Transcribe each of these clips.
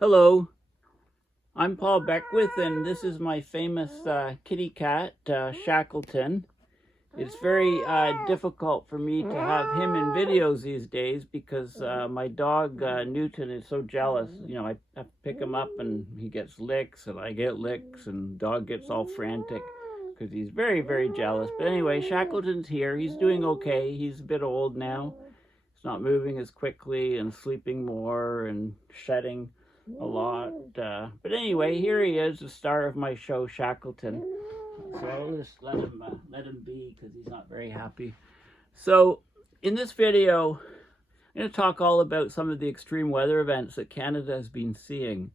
Hello, I'm Paul Beckwith, and this is my famous kitty cat, Shackleton. It's very difficult for me to have him in videos these days because my dog, Newton, is so jealous. You know, I have to pick him up and he gets licks, and I get licks, and the dog gets all frantic because he's very, very jealous. But anyway, Shackleton's here. He's doing okay. He's a bit old now. He's not moving as quickly and sleeping more and shedding a lot. But anyway, here he is, the star of my show, Shackleton. So I'll just let him be because he's not very happy. So in this video, I'm going to talk all about some of the extreme weather events that Canada has been seeing.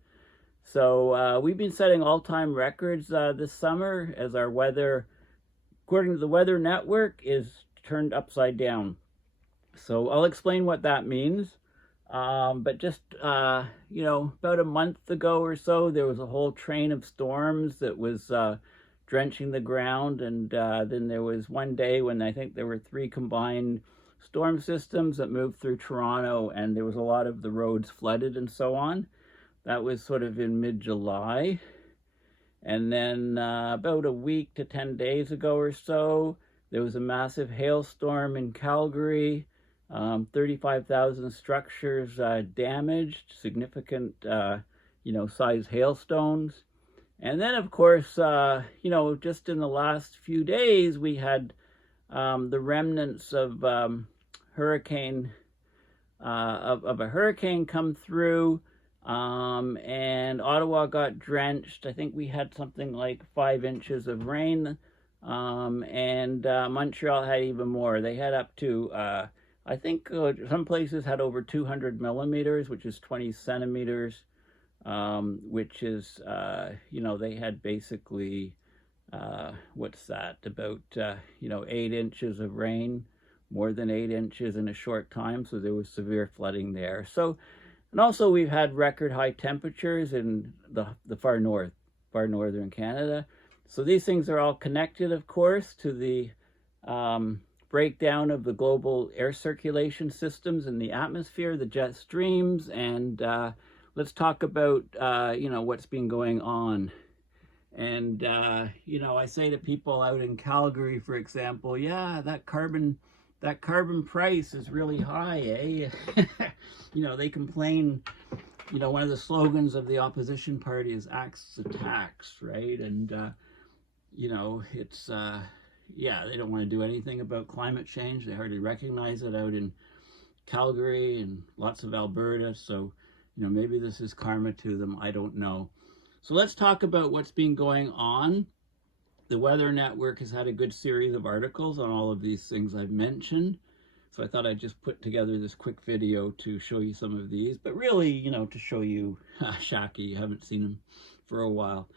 So we've been setting all-time records this summer as our weather, according to the Weather Network, is turned upside down. So I'll explain what that means. But just, you know, about a month ago or so, there was a whole train of storms that was drenching the ground. And then there was one day when I think there were 3 combined storm systems that moved through Toronto, and there was a lot of the roads flooded and so on. That was sort of in mid-July. And then about a week to 10 days ago or so, there was a massive hailstorm in Calgary. 35,000 structures damaged, significant, size hailstones. And then, of course, just in the last few days, we had the remnants of a hurricane come through, and Ottawa got drenched. I think we had something like 5 inches of rain, and Montreal had even more. They had up to I think some places had over 200 millimeters, which is 20 centimeters, which is, they had basically, what's that, about, 8 inches of rain, more than 8 inches in a short time. So there was severe flooding there. So, and also we've had record high temperatures in the far northern Canada. So these things are all connected, of course, to the breakdown of the global air circulation systems in the atmosphere, the jet streams, and let's talk about, what's been going on. And, I say to people out in Calgary, for example, yeah, that carbon price is really high, eh? They complain, one of the slogans of the opposition party is "Axe the tax," right? And, it's... they don't want to do anything about climate change. They hardly recognize it out in Calgary and lots of Alberta. So, maybe this is karma to them. I don't know. So let's talk about what's been going on. The Weather Network has had a good series of articles on all of these things I've mentioned. So I thought I'd just put together this quick video to show you some of these. But really, to show you Shacky. You haven't seen him for a while.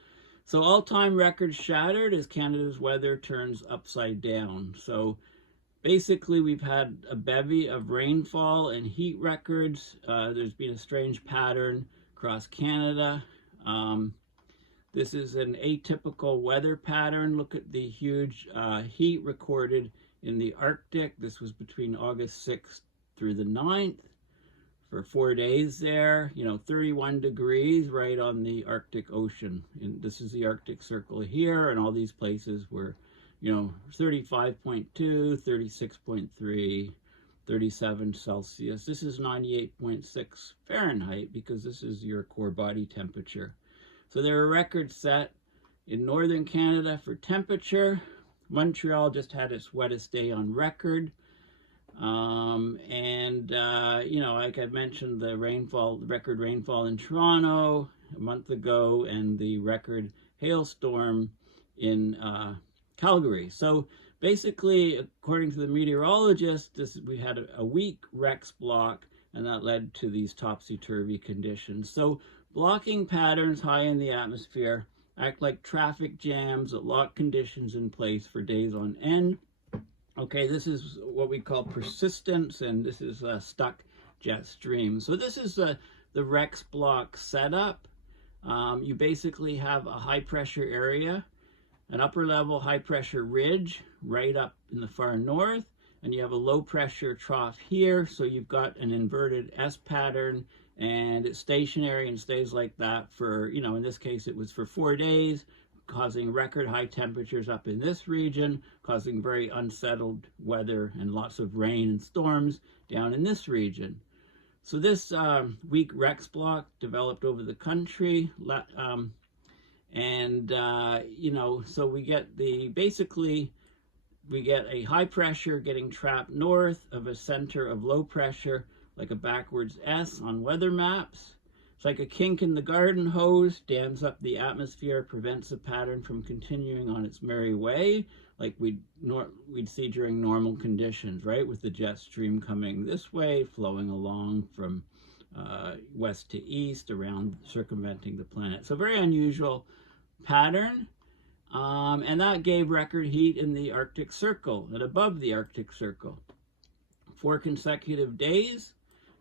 So all-time records shattered as Canada's weather turns upside down. So basically we've had a bevy of rainfall and heat records. There's been a strange pattern across Canada. This is an atypical weather pattern. Look at the huge heat recorded in the Arctic. This was between August 6th through the 9th. For 4 days there, 31 degrees right on the Arctic Ocean. And this is the Arctic Circle here, and all these places were, 35.2, 36.3, 37 Celsius. This is 98.6 Fahrenheit because this is your core body temperature. So there are records set in northern Canada for temperature. Montreal just had its wettest day on record. Like I've mentioned, the record rainfall in Toronto a month ago, and the record hailstorm in Calgary. So basically, according to the meteorologist, we had a weak Rex block, and that led to these topsy-turvy conditions. So blocking patterns high in the atmosphere act like traffic jams that lock conditions in place for days on end. Okay, this is what we call persistence, and this is stuck jet stream. So this is the Rex block setup. You basically have a high pressure area, an upper level high pressure ridge right up in the far north, and you have a low pressure trough here. So you've got an inverted S pattern and it's stationary and stays like that for, you know, in this case it was for 4 days, causing record high temperatures up in this region, causing very unsettled weather and lots of rain and storms down in this region. So this weak Rex block developed over the country, you know, so we get basically we get a high pressure getting trapped north of a center of low pressure, like a backwards S on weather maps. It's like a kink in the garden hose, dams up the atmosphere, prevents the pattern from continuing on its merry way, like we'd see during normal conditions, right? With the jet stream coming this way, flowing along from west to east, around circumventing the planet. So very unusual pattern. And that gave record heat in the Arctic Circle and above the Arctic Circle. 4 consecutive days,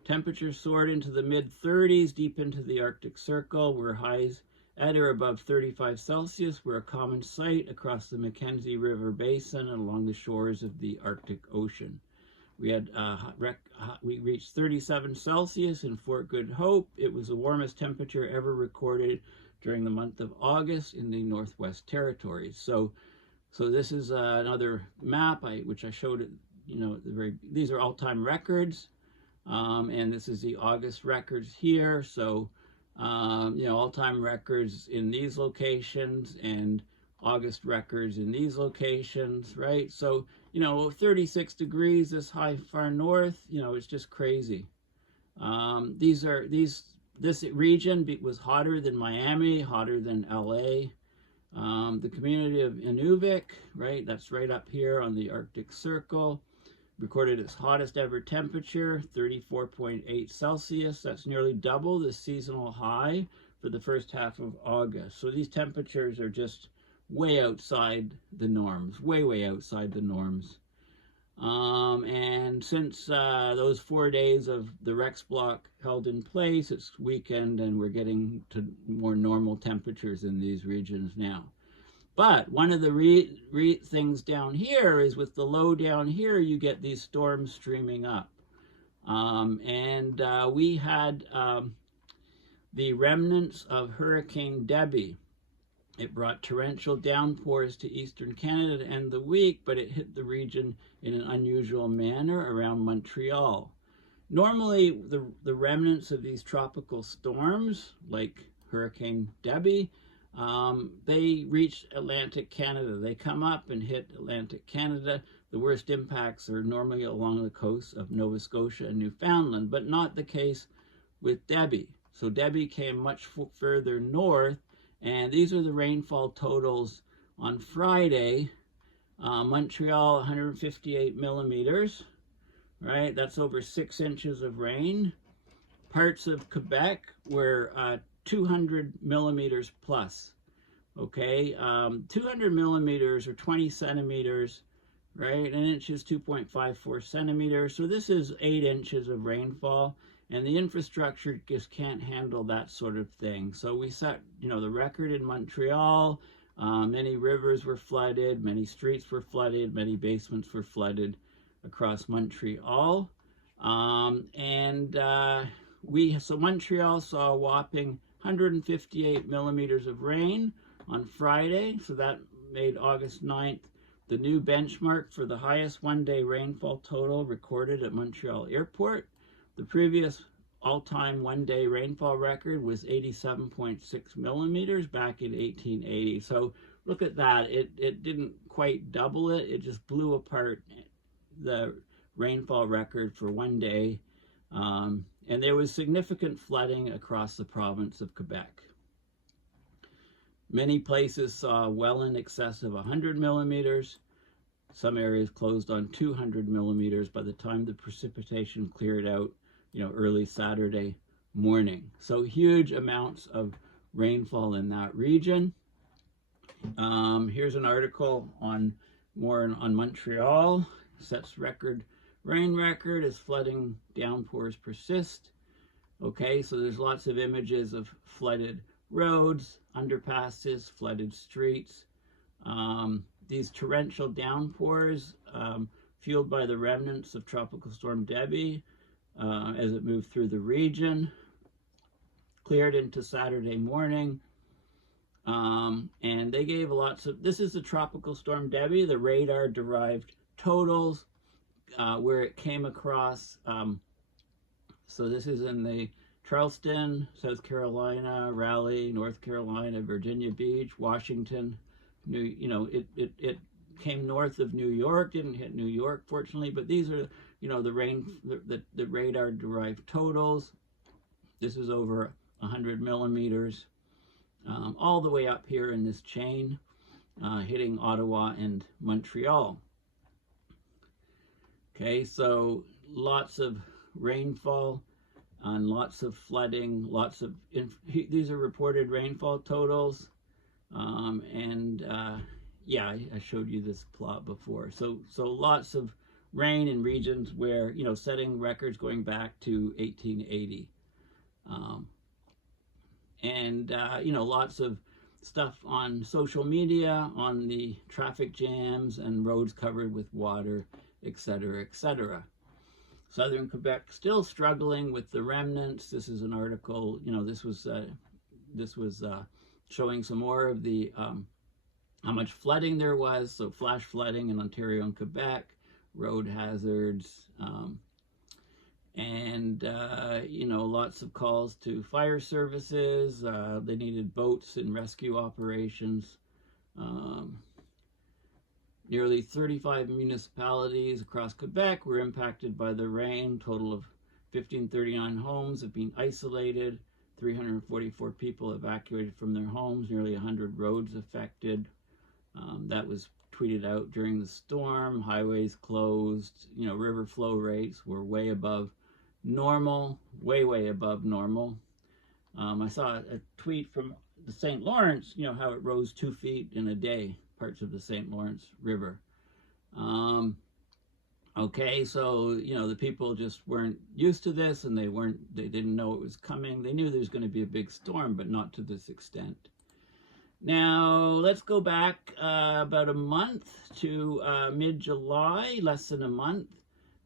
temperatures soared into the mid-30s deep into the Arctic Circle, where highs at or above 35 Celsius were a common sight across the Mackenzie River Basin and along the shores of the Arctic Ocean. We had we reached 37 Celsius in Fort Good Hope. It was the warmest temperature ever recorded during the month of August in the Northwest Territories. So this is another map which I showed it. You know, these are all-time records, and this is the August records here. So you know, all-time records in these locations and August records in these locations, right? So, you know, 36 degrees this high far north, you know, it's just crazy. This region was hotter than Miami, hotter than LA. The community of Inuvik, right, that's right up here on the Arctic Circle, recorded its hottest ever temperature, 34.8 Celsius. That's nearly double the seasonal high for the first half of August. So these temperatures are just way outside the norms, way outside the norms. And since those 4 days of the Rex block held in place, it's weakened and we're getting to more normal temperatures in these regions now. But one of the things down here is with the low down here, you get these storms streaming up. We had the remnants of Hurricane Debby. It brought torrential downpours to eastern Canada to end the week, but it hit the region in an unusual manner around Montreal. Normally, the remnants of these tropical storms, like Hurricane Debby, they reach Atlantic Canada. They come up and hit Atlantic Canada. The worst impacts are normally along the coast of Nova Scotia and Newfoundland, but not the case with Debby. So Debby came much further north, and these are the rainfall totals on Friday. Montreal, 158 millimeters, right? That's over 6 inches of rain. Parts of Quebec were 200 millimeters plus, okay? 200 millimeters or 20 centimeters, right? An inch is 2.54 centimeters. So this is 8 inches of rainfall, and the infrastructure just can't handle that sort of thing. So we set, you know, the record in Montreal. Many rivers were flooded, many streets were flooded, many basements were flooded across Montreal. So Montreal saw a whopping 158 millimeters of rain on Friday. So that made August 9th the new benchmark for the highest one-day rainfall total recorded at Montreal Airport. The previous all-time one-day rainfall record was 87.6 millimeters back in 1880. So look at that. It didn't quite double it. It just blew apart the rainfall record for one day. And there was significant flooding across the province of Quebec. Many places saw well in excess of 100 millimeters. Some areas closed on 200 millimeters by the time the precipitation cleared out, you know, early Saturday morning. So huge amounts of rainfall in that region. Here's an article on Montreal. Sets record rain record as flooding downpours persist. Okay, so there's lots of images of flooded roads, underpasses, flooded streets. These torrential downpours, fueled by the remnants of Tropical Storm Debby, as it moved through the region. cleared into Saturday morning. And they gave lots of, this is the tropical storm Debby, the radar derived totals, where it came across. So this is in the Charleston, South Carolina, Raleigh, North Carolina, Virginia Beach, Washington. It came north of New York, didn't hit New York, fortunately, but these are, the radar derived totals. This is over 100 millimeters, all the way up here in this chain, hitting Ottawa and Montreal. Okay, so lots of rainfall and lots of flooding, these are reported rainfall totals. Yeah, I showed you this plot before. So lots of rain in regions where, setting records going back to 1880. Lots of stuff on social media, on the traffic jams and roads covered with water, etc., etc. Southern Quebec still struggling with the remnants. This is an article, this was showing some more of the how much flooding there was. So flash flooding in Ontario and Quebec, road hazards, lots of calls to fire services. They needed boats in rescue operations. Nearly 35 municipalities across Quebec were impacted by the rain. Total of 1,539 homes have been isolated. 344 people evacuated from their homes. Nearly 100 roads affected. That was tweeted out during the storm. Highways closed. River flow rates were way above normal, way above normal. I saw a tweet from the St. Lawrence, how it rose 2 feet in a day, parts of the St. Lawrence River. Okay, so, the people just weren't used to this, and they didn't know it was coming. They knew there was going to be a big storm, but not to this extent. Now, let's go back about a month to mid-July, less than a month.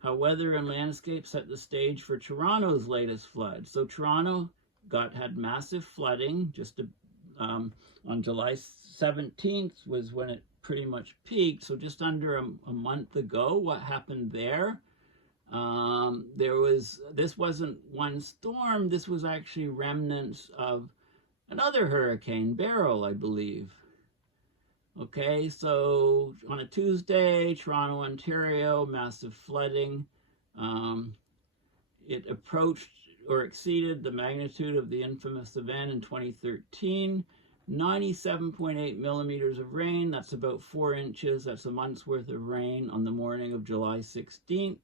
How weather and landscape set the stage for Toronto's latest flood. So Toronto had massive flooding just on July 17th was when it pretty much peaked. So just under a month ago, what happened there? This wasn't one storm. This was actually remnants of another Hurricane Beryl, I believe. Okay, so on a Tuesday, Toronto, Ontario, massive flooding. It approached or exceeded the magnitude of the infamous event in 2013. 97.8 millimeters of rain, that's about 4 inches. That's a month's worth of rain on the morning of July 16th.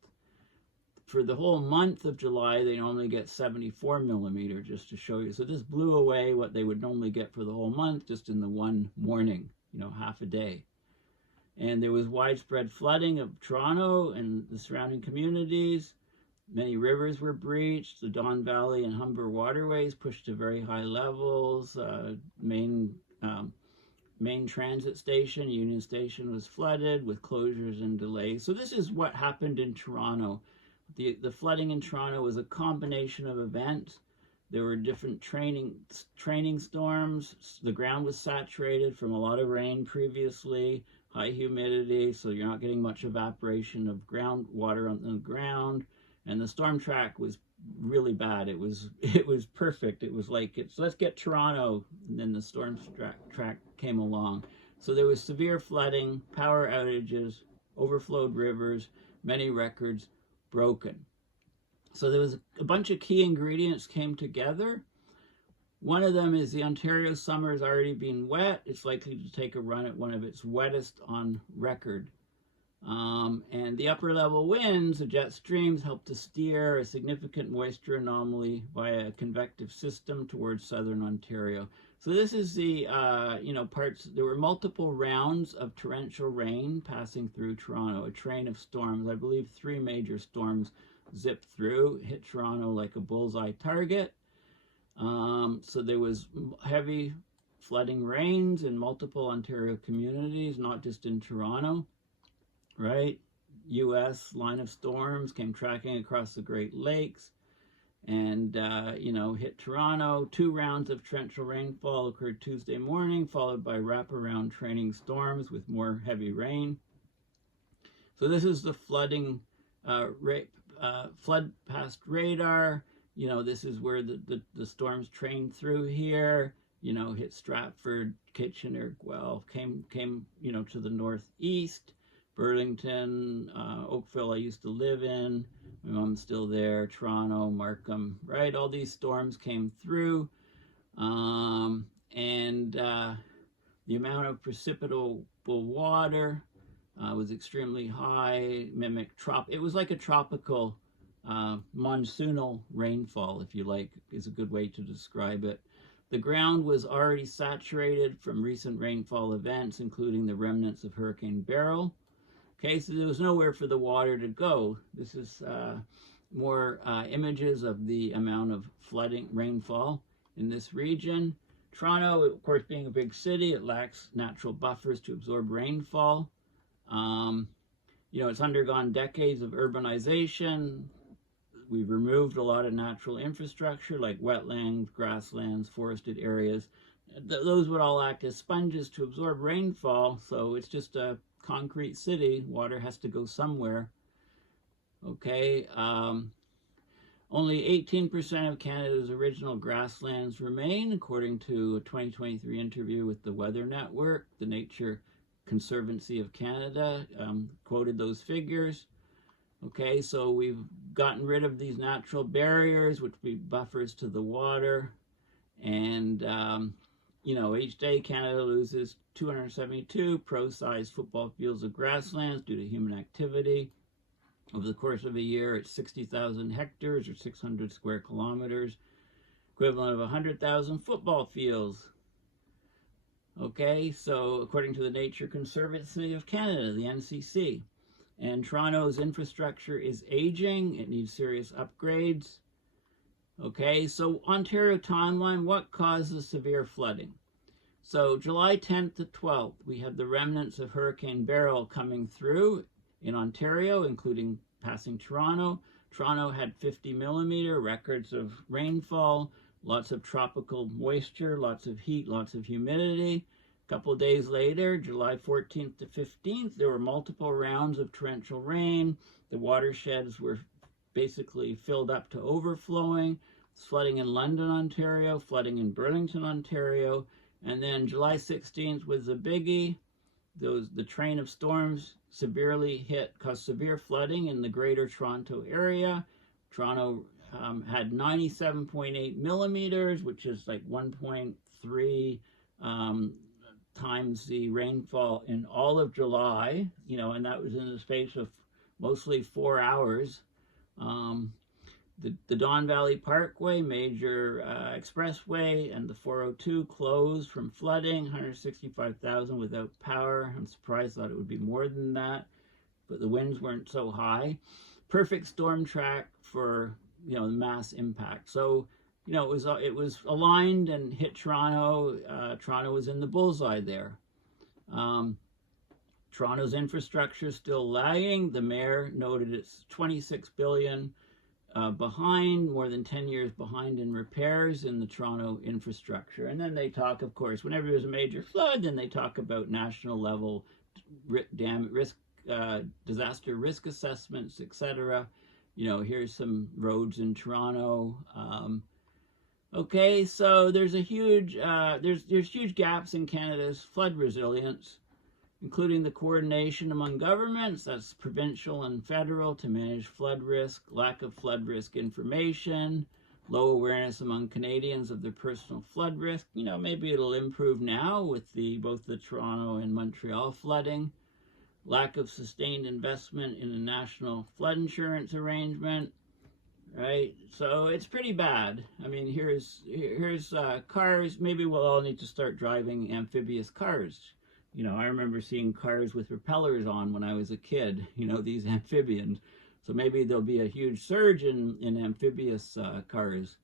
For the whole month of July, they normally get 74 millimeters, just to show you. So this blew away what they would normally get for the whole month just in the one morning, half a day. And there was widespread flooding of Toronto and the surrounding communities. Many rivers were breached. The Don Valley and Humber waterways pushed to very high levels. Main transit station, Union Station, was flooded with closures and delays. So this is what happened in Toronto. The flooding in Toronto was a combination of events. There were different training storms. The ground was saturated from a lot of rain previously, high humidity, so you're not getting much evaporation of groundwater on the ground. And the storm track was really bad. It was perfect. It was like, let's get Toronto, and then the storm track came along. So there was severe flooding, power outages, overflowed rivers, many records broken. So there was a bunch of key ingredients came together. One of them is the Ontario summer has already been wet. It's likely to take a run at one of its wettest on record. And the upper level winds, the jet streams, helped to steer a significant moisture anomaly via a convective system towards southern Ontario. So this is the, there were multiple rounds of torrential rain passing through Toronto, a train of storms. I believe 3 major storms zipped through, hit Toronto like a bullseye target. So there was heavy flooding rains in multiple Ontario communities, not just in Toronto. Right? U.S. line of storms came tracking across the Great Lakes. and you know, hit Toronto. 2 rounds of torrential rainfall occurred Tuesday morning, followed by wraparound training storms with more heavy rain. So this is the flooding, flood past radar. You know, this is where the storms trained through here. You know, hit Stratford, Kitchener, Guelph, came you know, to the northeast. Burlington, Oakville I used to live in. My mom's still there. Toronto, Markham, right? All these storms came through. The amount of precipitable water was extremely high, it was like a tropical monsoonal rainfall, if you like, is a good way to describe it. The ground was already saturated from recent rainfall events, including the remnants of Hurricane Beryl. Okay, so there was nowhere for the water to go. This is more images of the amount of flooding rainfall in this region. Toronto, of course, being a big city, it lacks natural buffers to absorb rainfall. You know, it's undergone decades of urbanization. We've removed a lot of natural infrastructure like wetlands, grasslands, forested areas. Those would all act as sponges to absorb rainfall, so it's just a concrete city. Water has to go somewhere. Okay, only 18% of Canada's original grasslands remain, according to a 2023 interview with the Weather Network. The Nature Conservancy of Canada quoted those figures. Okay, so we've gotten rid of these natural barriers, which would be buffers to the water. And, you know, each day Canada loses 272 pro-sized football fields of grasslands due to human activity. Over the course of a year, it's 60,000 hectares or 600 square kilometers, equivalent of 100,000 football fields. Okay, so according to the Nature Conservancy of Canada, the NCC. And Toronto's infrastructure is aging. It needs serious upgrades. Okay, so Ontario timeline, what causes severe flooding? So July 10th to 12th, we had the remnants of Hurricane Beryl coming through in Ontario, including passing Toronto. Toronto had 50 millimeter records of rainfall, lots of tropical moisture, lots of heat, lots of humidity. A couple of days later, July 14th to 15th, there were multiple rounds of torrential rain. The watersheds were basically filled up to overflowing. Flooding in London, Ontario, flooding in Burlington, Ontario. And then July 16th was a biggie. The train of storms severely caused severe flooding in the greater Toronto area. Toronto had 97.8 millimeters, which is like 1.3 times the rainfall in all of July, you know, and that was in the space of mostly 4 hours. The Don Valley Parkway, major expressway, and the 402 closed from flooding, 165,000 without power. I'm surprised, thought it would be more than that, but the winds weren't so high. Perfect storm track for, you know, the mass impact. So, you know, it was aligned and hit Toronto. Toronto was in the bullseye there. Toronto's infrastructure is still lagging. The mayor noted it's $26 billion behind, more than 10 years behind in repairs in the Toronto infrastructure. And then they talk, of course, whenever there's a major flood, then they talk about national level disaster risk assessments, etc. You know, here's some roads in Toronto. Okay, so there's a huge there's huge gaps in Canada's flood resilience, including the coordination among governments, that's provincial and federal, to manage flood risk, lack of flood risk information, low awareness among Canadians of their personal flood risk. You know, maybe it'll improve now with both the Toronto and Montreal flooding. Lack of sustained investment in a national flood insurance arrangement. Right, so it's pretty bad. I mean, here's cars. Maybe we'll all need to start driving amphibious cars. You know, I remember seeing cars with propellers on when I was a kid, you know, these amphibians. So maybe there'll be a huge surge in amphibious cars,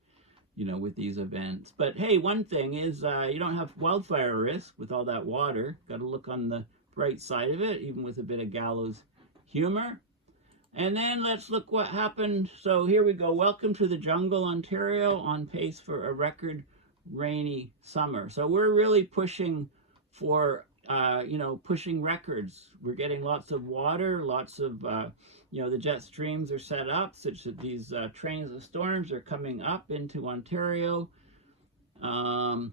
you know, with these events. But hey, one thing is you don't have wildfire risk with all that water. Got to look on the bright side of it, even with a bit of gallows humor. And then let's look what happened. So here we go. Welcome to the jungle, Ontario, on pace for a record rainy summer. So we're really pushing for, pushing records. We're getting lots of water, lots of, the jet streams are set up such that these trains of storms are coming up into Ontario. A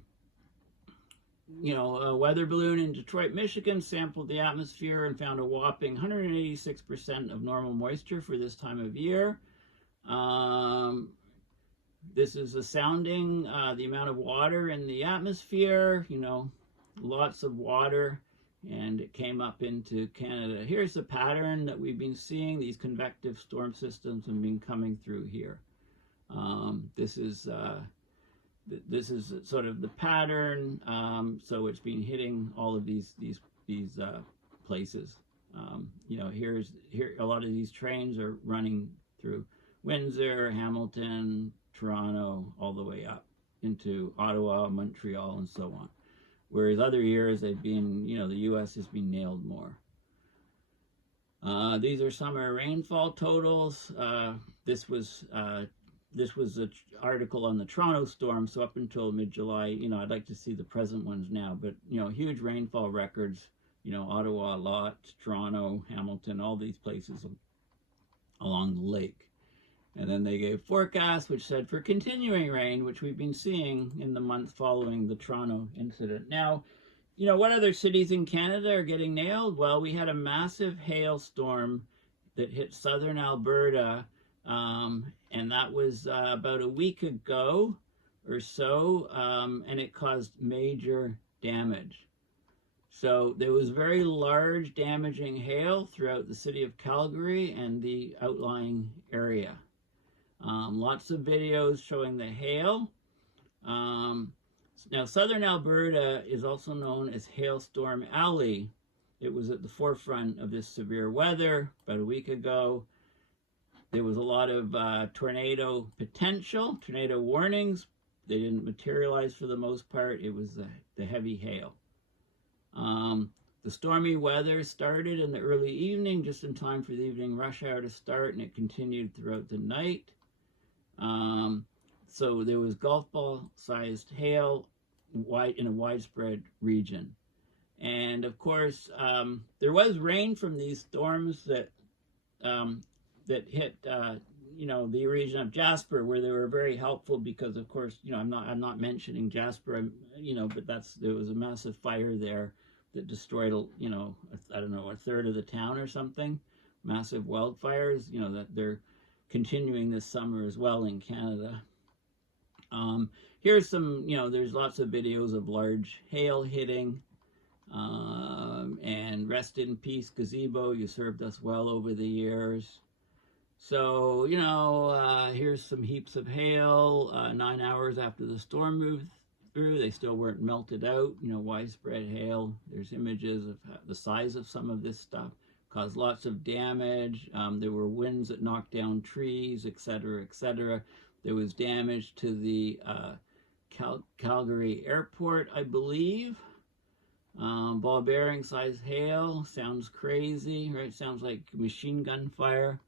weather balloon in Detroit, Michigan sampled the atmosphere and found a whopping 186% of normal moisture for this time of year. This is a sounding, the amount of water in the atmosphere, lots of water, and it came up into Canada. Here's the pattern that we've been seeing. These convective storm systems have been coming through here. This is sort of the pattern. So it's been hitting all of these places. Here a lot of these trains are running through Windsor, Hamilton, Toronto, all the way up into Ottawa, Montreal, and so on. Whereas other years they've been, the U.S. has been nailed more. These are summer rainfall totals. This was an article on the Toronto storm, so up until mid-July, I'd like to see the present ones now, but, huge rainfall records, Ottawa a lot, Toronto, Hamilton, all these places along the lake. And then they gave forecasts, which said for continuing rain, which we've been seeing in the month following the Toronto incident. Now, what other cities in Canada are getting nailed? Well, we had a massive hailstorm that hit southern Alberta, and that was about a week ago or so, and it caused major damage. So there was very large damaging hail throughout the city of Calgary and the outlying area. Lots of videos showing the hail. Now, southern Alberta is also known as Hailstorm Alley. It was at the forefront of this severe weather about a week ago. There was a lot of tornado potential, tornado warnings. They didn't materialize for the most part. It was the heavy hail. The stormy weather started in the early evening, just in time for the evening rush hour to start, and it continued throughout the night. So there was golf ball-sized hail in a widespread region. And of course, there was rain from these storms that hit, the region of Jasper, where they were very helpful because, of course, I'm not mentioning Jasper, but there was a massive fire there that destroyed, a third of the town or something. Massive wildfires, that they're continuing this summer as well in Canada. Here's some, there's lots of videos of large hail hitting. And rest in peace, Gazebo. You served us well over the years. So, here's some heaps of hail 9 hours after the storm moved through. They still weren't melted out, widespread hail. There's images of the size of some of this stuff. Caused lots of damage. There were winds that knocked down trees, etc., etc. There was damage to the Calgary airport, I believe. Ball bearing size hail. Sounds crazy, right? Sounds like machine gun fire.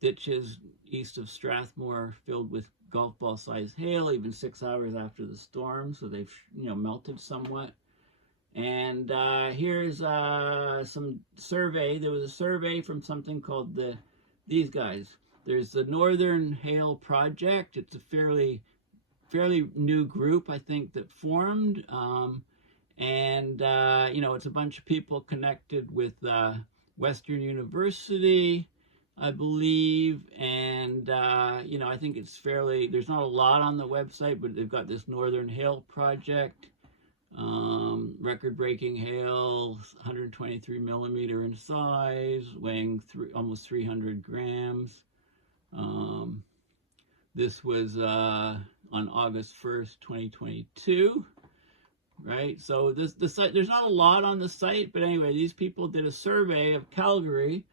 Ditches east of Strathmore filled with golf ball sized hail, even 6 hours after the storm. So they've, melted somewhat. And here's some survey. There was a survey from something called these guys. There's the Northern Hail Project. It's a fairly new group, I think, that formed. It's a bunch of people connected with Western University, I believe. And, I think it's there's not a lot on the website, but they've got this Northern Hail Project. Record-breaking hail, 123 millimeter in size, weighing almost 300 grams. This was on August 1st, 2022, right? So the site, there's not a lot on the site, but anyway, these people did a survey of Calgary,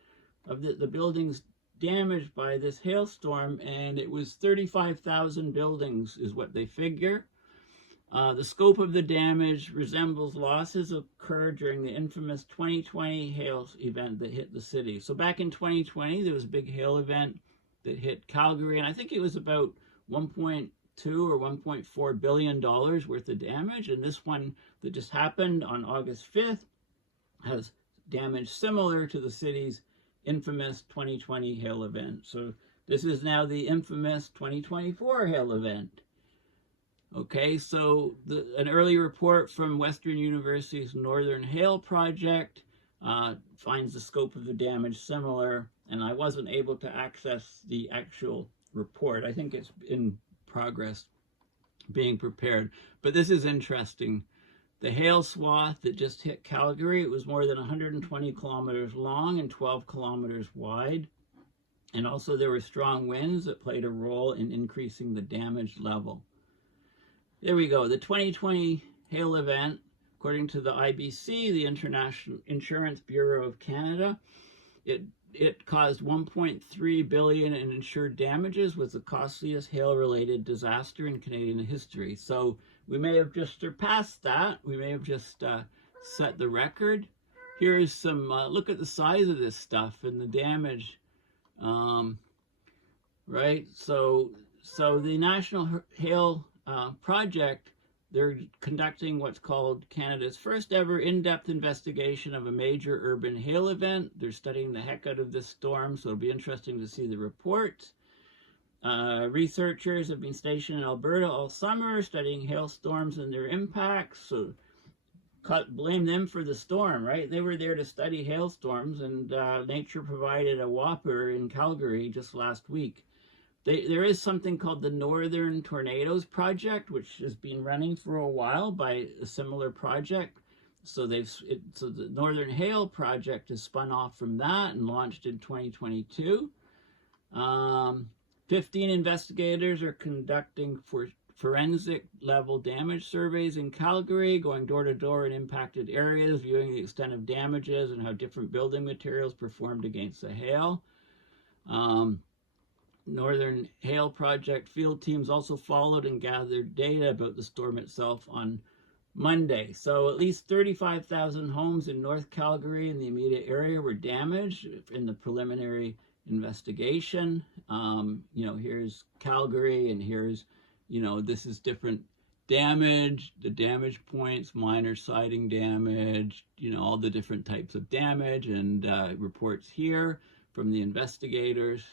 of the buildings damaged by this hailstorm, and it was 35,000 buildings is what they figure. The scope of the damage resembles losses occurred during the infamous 2020 hail event that hit the city. So back in 2020, there was a big hail event that hit Calgary, and I think it was about 1.2 or $1.4 billion worth of damage. And this one that just happened on August 5th has damage similar to the city's infamous 2020 hail event. So this is now the infamous 2024 hail event. Okay, so an early report from Western University's Northern Hail Project finds the scope of the damage similar, and I wasn't able to access the actual report. I think it's in progress being prepared, but this is interesting. The hail swath that just hit Calgary, it was more than 120 kilometers long and 12 kilometers wide. And also there were strong winds that played a role in increasing the damage level. There we go. The 2020 hail event, according to the IBC, the International Insurance Bureau of Canada, it caused $1.3 billion in insured damages, was the costliest hail-related disaster in Canadian history. So we may have just surpassed that. We may have just set the record. Here's some, look at the size of this stuff and the damage, right? So the National Hail Project, they're conducting what's called Canada's first ever in-depth investigation of a major urban hail event. They're studying the heck out of this storm, so it'll be interesting to see the reports. Researchers have been stationed in Alberta all summer studying hailstorms and their impacts, so blame them for the storm, right? They were there to study hailstorms, and nature provided a whopper in Calgary just last week. There is something called the Northern Tornadoes Project, which has been running for a while by a similar project. So the Northern Hail Project has spun off from that and launched in 2022. 15 investigators are conducting forensic level damage surveys in Calgary, going door to door in impacted areas, viewing the extent of damages and how different building materials performed against the hail. Northern Hail Project field teams also followed and gathered data about the storm itself on Monday. So at least 35,000 homes in North Calgary and the immediate area were damaged in the preliminary investigation. You know, here's Calgary, and here's, you know, this is different damage, the damage points, minor siding damage, you know, all the different types of damage, and reports here from the investigators.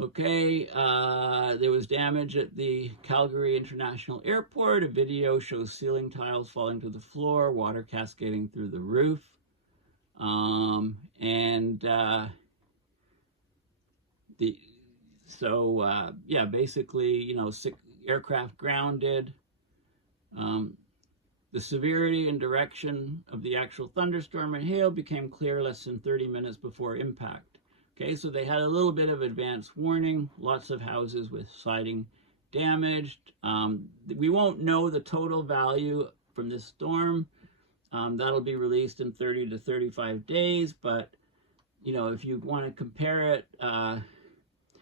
Okay, there was damage at the Calgary International Airport. A video shows ceiling tiles falling to the floor, water cascading through the roof. Yeah, basically, you know, 6 aircraft grounded. The severity and direction of the actual thunderstorm and hail became clear less than 30 minutes before impact. Okay, so they had a little bit of advance warning, lots of houses with siding damaged. We won't know the total value from this storm. That'll be released in 30 to 35 days, but, you know, if you want to compare it,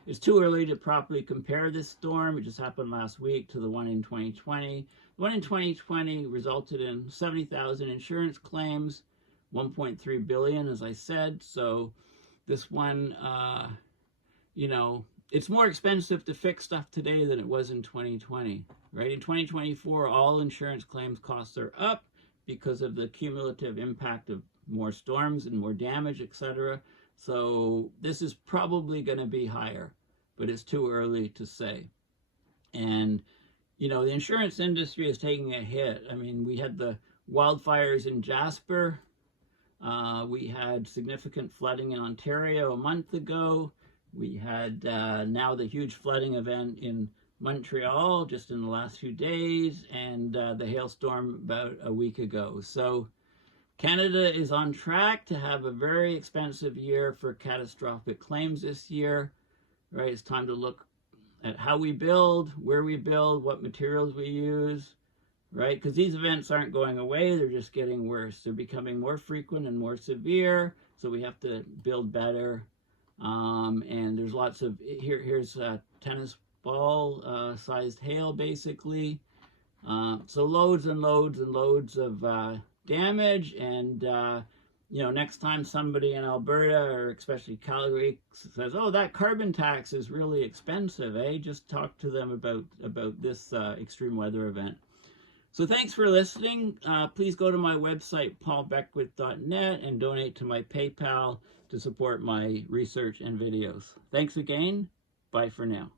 it's too early to properly compare this storm. It just happened last week to the one in 2020. The one in 2020 resulted in 70,000 insurance claims, 1.3 billion, as I said. So this one, you know, it's more expensive to fix stuff today than it was in 2020, right? In 2024, all insurance claims costs are up because of the cumulative impact of more storms and more damage, etc. So this is probably going to be higher, but it's too early to say. And, you know, the insurance industry is taking a hit. I mean, we had the wildfires in Jasper. We had significant flooding in Ontario a month ago. We had now the huge flooding event in Montreal just in the last few days, and the hailstorm about a week ago. So Canada is on track to have a very expensive year for catastrophic claims this year, right? It's time to look at how we build, where we build, what materials we use, right? Because these events aren't going away, they're just getting worse. They're becoming more frequent and more severe, so we have to build better. And there's lots of, here's tennis ball sized hail, basically. So loads and loads and loads of damage. And you know, next time somebody in Alberta, or especially Calgary, says, "Oh, that carbon tax is really expensive," just talk to them about this extreme weather event. So thanks for listening. Please go to my website, paulbeckwith.net, and donate to my PayPal to support my research and videos. Thanks again. Bye for now.